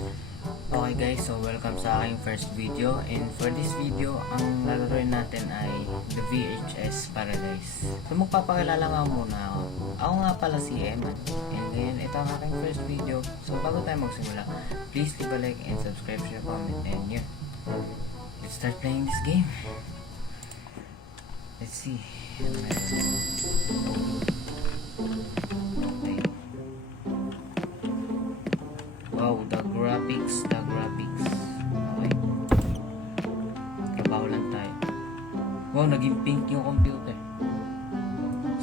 Okay guys, so welcome sa aking first video, and for this video, ang lalaroin natin ay The VHS Paradise. So magpapakilala nga muna ako. Ako nga pala si Eman, and then ito ang aking first video. So bago tayo magsimula, please leave a like and subscribe, share, comment, and yeah, let's start playing this game. Let's see. Okay. Wow, the graphics. Okay. Trabaho lang tayo. Wow, naging pink yung computer.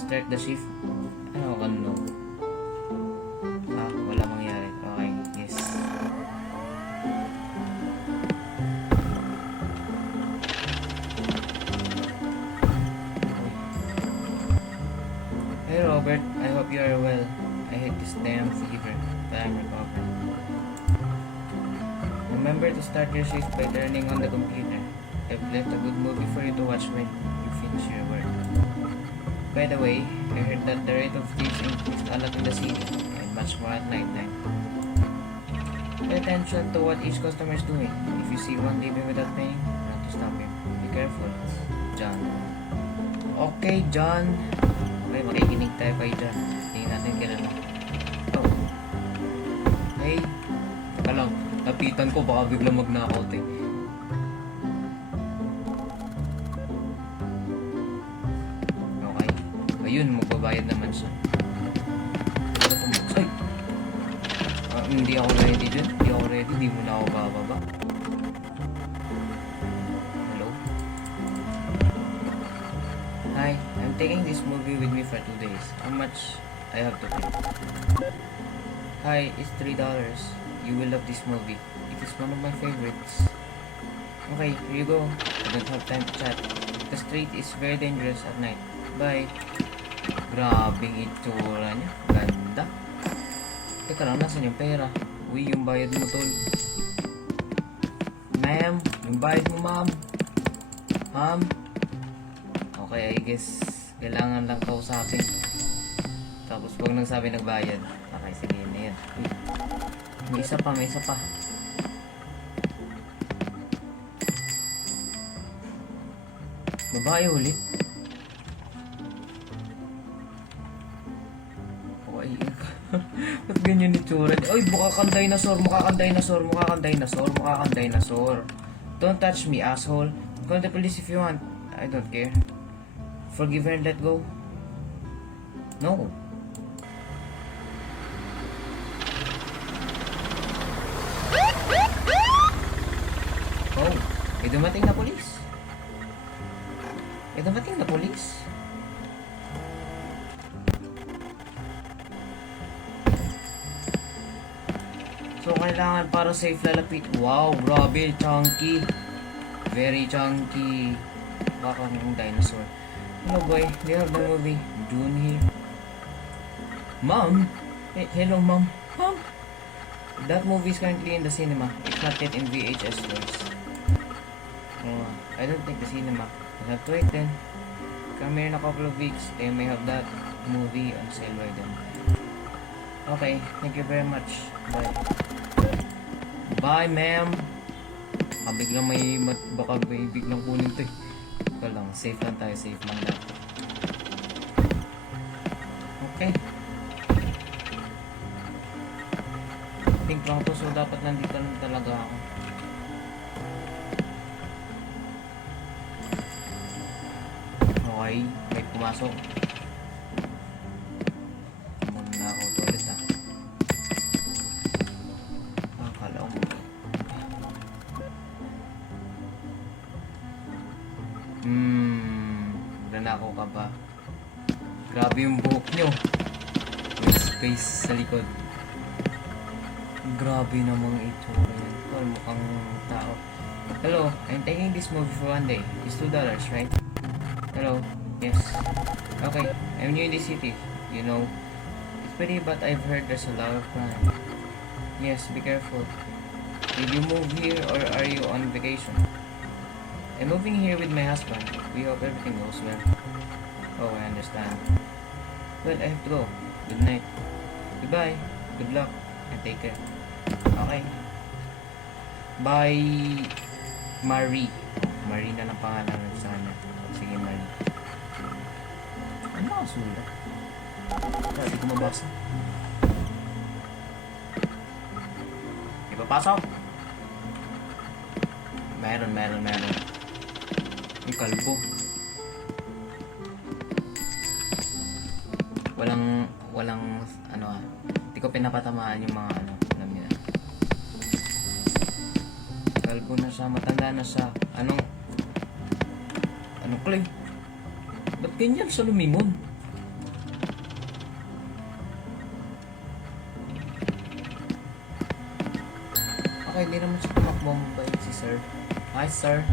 Start the shift. Ano ka no? Wala mangyari. Okay, yes. Hey Robert, I hope you are well. I hate this damn fever, but I'm recovering. Remember to start your shift by turning on the computer. I've left a good movie for you to watch when you finish your work. By the way, I heard that the rate of thieves increased a lot in the city, and much more at night time. Pay attention to what each customer is doing. If you see one leaving without paying, not to stop him. Be careful. John. Okay, John. Okay, makikinig tayo kay John. Tingnan natin kilala. Oh. Hey. Teka lang. Lapitan ko, baka biglang mag-knockout eh. Okay. Ayun, magbabayad naman siya. Pero ay! Hindi ako ready dyan. Hindi mo na ako bababa. Hello? Hi, I'm taking this movie with me for 2 days. How much I have to pay? Hi, it's $3. You will love this movie. It is one of my favorites. Okay, here you go. I don't have time to chat. The street is very dangerous at night. Bye. Grabing itsura niya. Ganda. Teka lang, nasan yung pera? Uy, yung bayad mo tol. Ma'am, yung bayad mo ma'am. Ma'am. Okay, I guess kailangan lang kausapin. Tapos pag nagsabi nagbayad. Okay, sige na yan. Uy. May isa pa. Babae ulit. Okay. Ba't ganyan itsura niya? Ay, mukha kang dinosaur. Don't touch me, asshole. Call the police if you want. I don't care. Forgive her and let go. No. Oh, may dumating na polis. So, kailangan para safe lalapit. Wow, grabe, chunky. Very chunky. Baka yung dinosaur. Hello boy, do you have the movie Dune here? Mom? Hello mom. Mom? That movie is currently in the cinema. It's not yet in VHS stores. I don't think the cinema. I'll have to wait then. Come here in a couple of weeks. They may have that movie on sale by then. Okay, thank you very much. Bye. Bye, ma'am. Baka may biglang kunin to eh. Ito lang, safe lang tayo. Safe lang lang. Okay. Pink lang to, so dapat nandito lang talaga ako. Okay, may pumasok. Muna na ako ulit na. Kala ko. Nanako ka ba? Grabe yung buhok nyo. May space sa likod. Grabe namang ito. Mukhang tao. Hello, I'm taking this movie for 1 day. It's $2, right? Hello, yes. Okay, I'm new in this city. You know, it's pretty, but I've heard there's a lot of crime. Yes, be careful. Did you move here or are you on vacation? I'm moving here with my husband. We hope everything goes well. Oh, I understand. Well, I have to go. Good night. Goodbye. Good luck. And take care. Okay. By Marie. Marie na lang pangalan sa kanya. Sige, Marie. Ano ang sulat? Hindi ko mabasa. Ipapasok! Meron. Yung kalbo. Walang, hindi ko pinapatamaan yung mga alam niya. Kalbo na siya, matanda na siya. Anong Clay? Ba't ganyan sa lumingon? Okay, hindi naman siya tumakbong ba si sir? Hi, sir.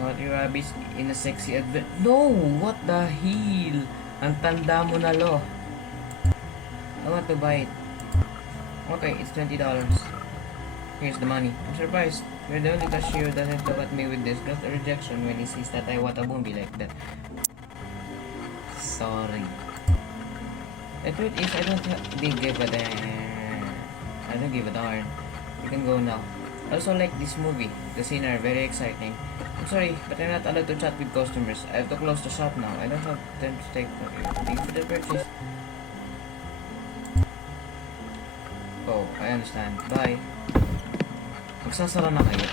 Naughty rabbits in a sexy advert. No! What the hell? Ang tanda mo na, lo. I want to buy it. Okay, it's $20. Here's the money. I'm surprised. You're the only cashier who doesn't look at me with disgust or rejection when he sees that I want a movie like that. Sorry. The truth is, I don't give a darn. You can go now. I also like this movie. The scenes are very exciting. I'm sorry, but I'm not allowed to chat with customers. I have to close the shop now. I don't have time to take Thank you for the purchase. Oh, I understand. Bye. Magsasara na kayo.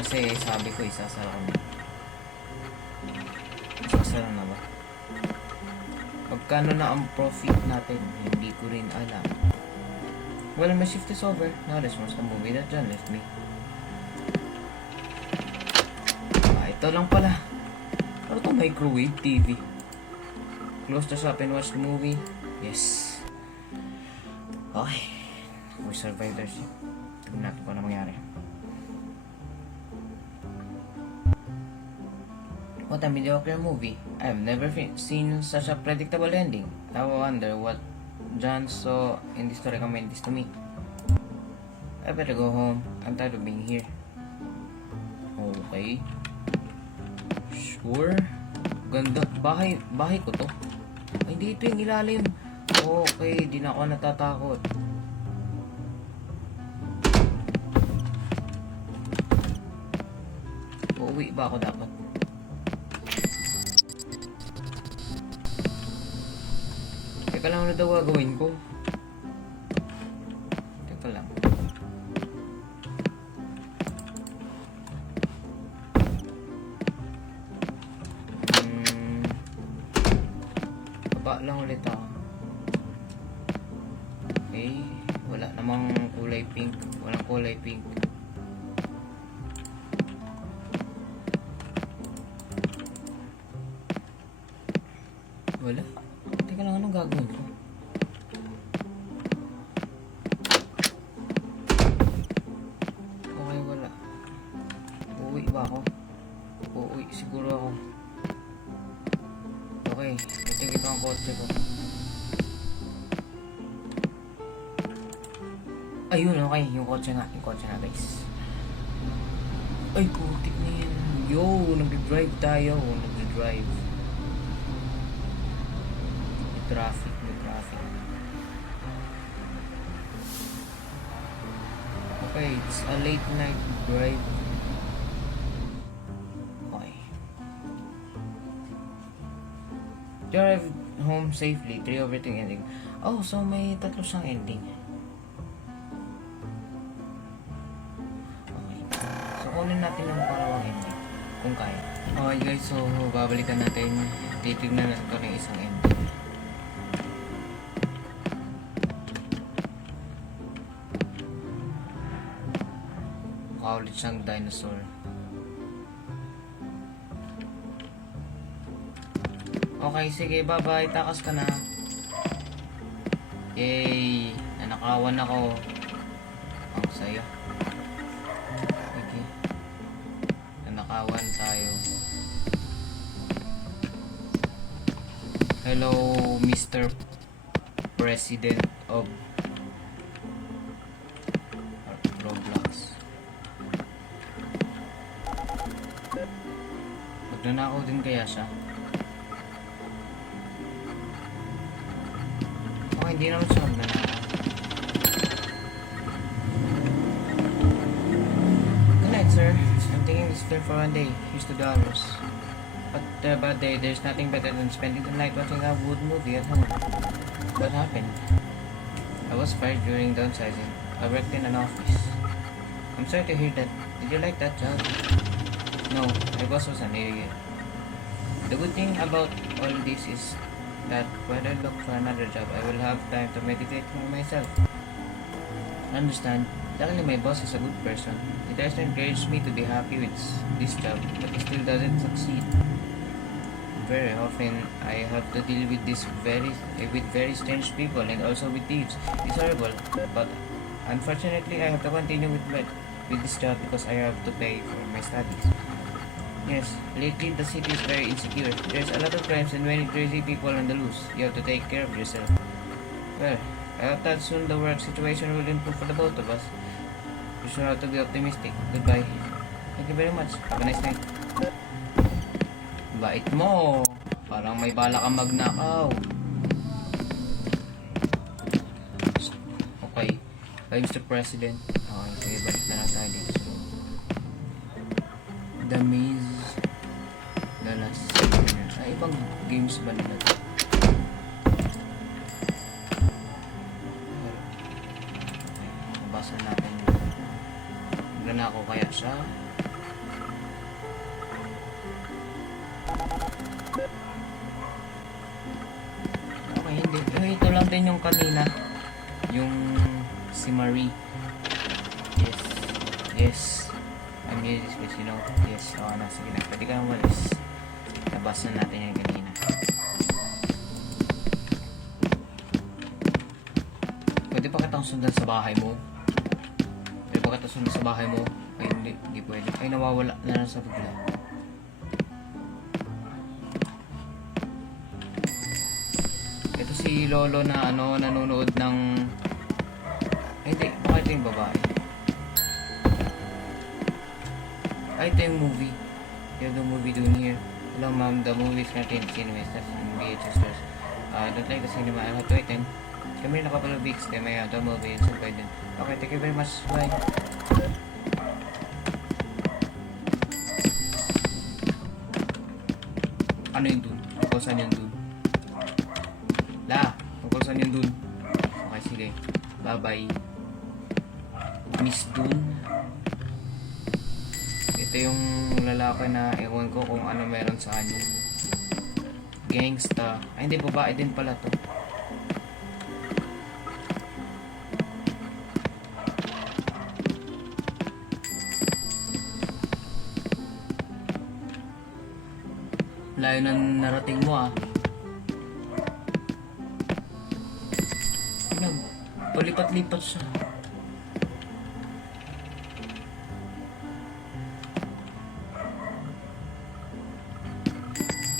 Kasi sabi ko isasara ko na. Magsasara na ba? Magkano na ang profit natin? Hindi ko rin alam. Well, my shift is over. Now let's watch the movie that John left me. Ito lang pala. Ano ito? Microwave TV. Close the shop and watch the movie. Yes. Okay. We survived our shift. Tignan natin kung ano mangyari. What a mediocre movie. I've never seen such a predictable ending. I wonder what John saw in this to recommend this to me. I better go home. I'm tired of being here. Okay. Sure. Ganda. Bahay ko to. Ay, hindi ito yung ilalim. Okay, di na ako natatakot. Uuwi ba ako dapat? Teka lang, ano daw gagawin ko? Teka lang. Baba lang ulit ako. Okay. Wala namang kulay pink. Walang kulay pink. Wala. Teka lang, anong gagawin ko? Okay, wala. Uuwi ba ako? Uuwi siguro ako. Okay, ito ang kotse ko. Ayun, okay. Yung kotse na guys. Ay, putik na yan. Yo, nag-drive tayo. Nag-drive. May traffic. Okay, it's a late night drive. Okay. Drive home safely. 3 over 2 ending. Oh, so may 3 siyang ending. Okay. So, kunin natin ang parawang ending. Kung kaya. Okay guys, so babalikan natin. Titignan natin ito ng isang ending. Ulit siyang dinosaur. Okay, sige, bye-bye. Takas ka na. Yay! Nanakawan ako. Ang saya. Okay. Nanakawan tayo. Hello, Mr. President of Roblox. Magnanakaw din kaya siya? Okay, hindi naman siya magnanakaw. sir. I'm taking this film for 1 day. Here's $2. But bad day, there's nothing better than spending the night watching a good movie at home. What happened? I was fired during downsizing. I worked in an office. I'm sorry to hear that. Did you like that job? No, my boss was an idiot. The good thing about all this is that when I look for another job, I will have time to meditate for myself. Understand? Luckily, my boss is a good person. He tries to encourage me to be happy with this job, but he still doesn't succeed. Very often, I have to deal with very strange people and also with thieves. It's horrible, but unfortunately, I have to continue with this job because I have to pay for my studies. Yes, lately the city is very insecure. There's a lot of crimes and many crazy people on the loose. You have to take care of yourself. Well, I hope that soon the work situation will improve for the both of us. You sure have to be optimistic. Goodbye. Thank you very much. Have a nice night. Bait mo. Parang may bala kang magnakaw. Okay. Hi, Mr. President. Okay, sige, balik na lang tayo dito. The Maze. The Last Singer. Ay, ibang games ba nila ito? Okay, nabasa natin. Magana ako kaya siya. Okay, hindi. Ito lang din yung kanina. Yung si Marie. Yes. Yes. I'm here this place, you know. Yes. Oo na. Sige na. Pwede ka umalis. Nabasa natin yan kanina. Pwede pa kitang sundan sa bahay mo? Pwede pa kitang sundan sa bahay mo? Ay, hindi pwede. Ay, nawawala na lang sa bigla. Ito si Lolo na nanonood ng... Ay, hindi. Baka ito yung babae. Ay, ito yung movie. You have the movie doon here. Hello ma'am, the movie is not in cinemas. That's in VHS stores. I don't like the cinema. I have to attend. Kami rin nakapalo weeks. Kaya may the movie. So, pwede. Okay, thank you very much. Bye. Ano yung dun? Tungkol saan yung dun? Tungkol saan yung dun? Okay, sige. Bye-bye. Miss Dun. Ito yung lalaki na ewan ko kung ano meron sa kanya. Gangsta. Ay, hindi, babae din pala to. Layo ng narating mo ah. Tignan, palipat-lipat siya.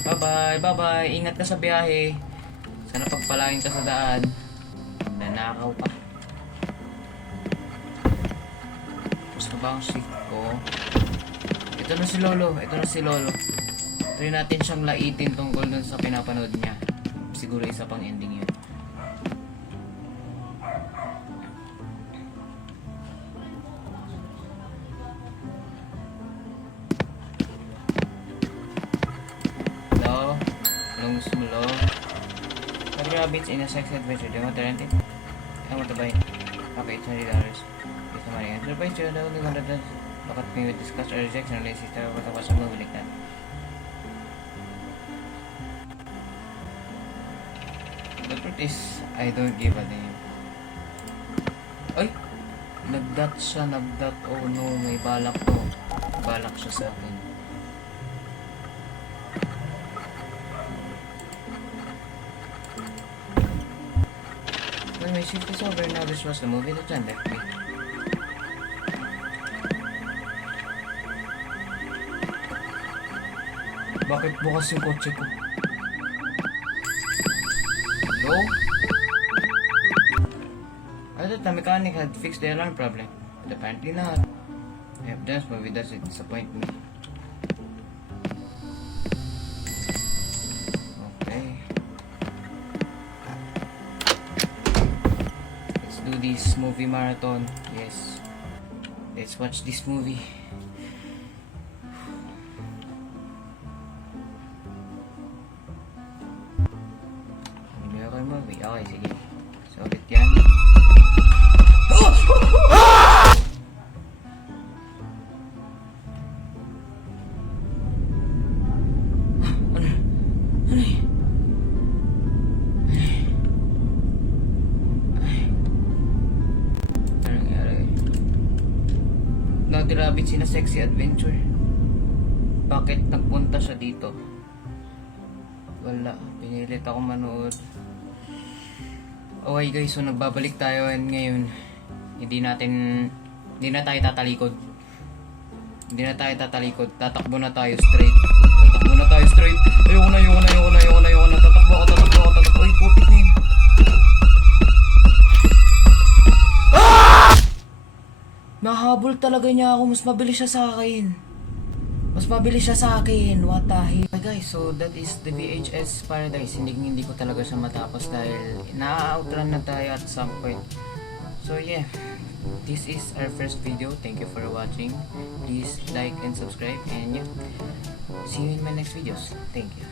Bye-bye, bye-bye. Ingat ka sa biyahe. Sana pagpalain ka sa daan. Nanakaw pa. Tapos na ba ang shift ko? Ito na si Lolo. Try natin siyang laitin tungkol dun sa pinapanood niya. Siguro isa pang ending yun. Hello? Anong gusto mo, Lo? Three rabbits in a sex adventure. Do you want to rent it? I want to buy it. Okay, $20. It's money. And the price, you're the only one that does. Look at me with disgust or rejection. Unless you start to watch a movie like that. The truth is, I don't give a damn. Ay! Nagdat siya. Oh no, may balak to. Balak siya sa akin. When my shift is over, now this was the movie that John left me. Bakit bukas yung kotse ko? Hello? I thought the mechanic had fixed the alarm problem, but apparently not. I have done this movie doesn't disappoint me. Okay. Let's do this movie marathon. Yes. Let's watch this movie. Naughty Rabbit sina Sexy Adventure. Bakit nagpunta siya dito? Wala, pinilit ako manood. Okay guys, so nagbabalik tayo and ngayon hindi na tayo tatalikod. Tatakbo na tayo straight. Ayoko na. Tatakbo ako. Ay, putik na yun. Nahabol talaga niya ako. Mas mabilis siya sa akin. What the hell? Okay guys, so that is the VHS Paradise. Hindi ko talaga siya matapos dahil na-outrun na tayo at some point. So yeah, this is our first video. Thank you for watching. Please like and subscribe, and yeah, see you in my next videos. Thank you.